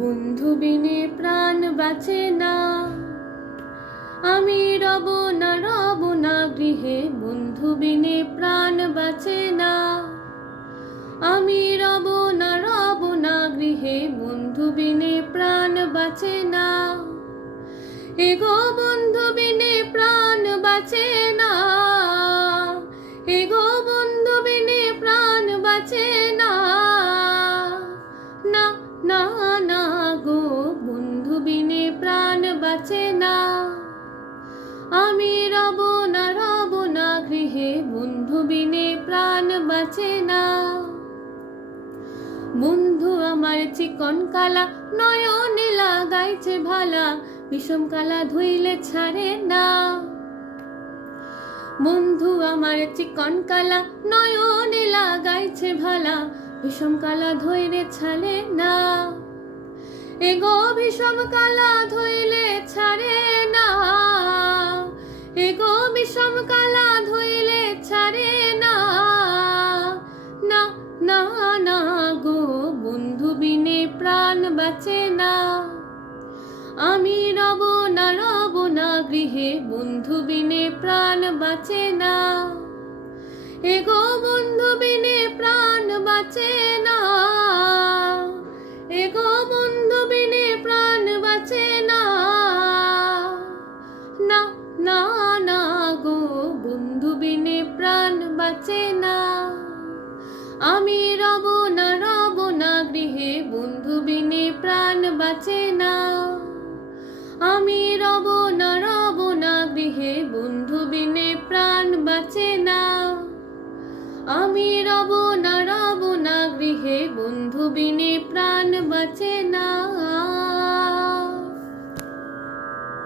বন্ধু বিনে প্রাণ বাঁচে না। আমি রব না গৃহে, বন্ধু বিনে প্রাণ বাঁচে না। আমি রব না গৃহে, বন্ধু বিনে প্রাণ বাঁচে না। এগো বন্ধু বিনে প্রাণ বাঁচে না। এগো বন্ধু বিনে প্রাণ বাঁচে না। না না না গো, বন্ধু বিনে প্রাণ বাঁচে না। আমি রব না গৃহে, বন্ধু বিনে প্রাণ বাঁচে না। বন্ধু আমার চিকন কালা, নয়নে লাগাইছে ভালা, বিষম কালা ধুইলে ছাড়ে না। বন্ধু আমার চিকন কালা, নয়নে লাগাইছে ভালা, বিষম কালা ধইলে ছাড়ে না। এগো বিষম কালা ধইলে ছাড়ে না। এগো বিষম কালা ধইলে ছাড়ে না। না না না গো, বন্ধু বিনে প্রাণ বাঁচে না। আমি রব না গৃহে, বন্ধু বিনে প্রাণ বাঁচে না। এগো বন্ধু বিনে প্রাণ বাঁচে না। এগো বন্ধু বিনে প্রাণ বাঁচে না। না না না গো, বন্ধু বিনে প্রাণ বাঁচে না। আমি রব না গৃহে, বন্ধু বিনে প্রাণ বাঁচে না। আমি রব না গৃহে, বন্ধু বিনে প্রাণ বাঁচে না। আমি রব না গৃহে, বন্ধু বিনে প্রাণ বাঁচে না।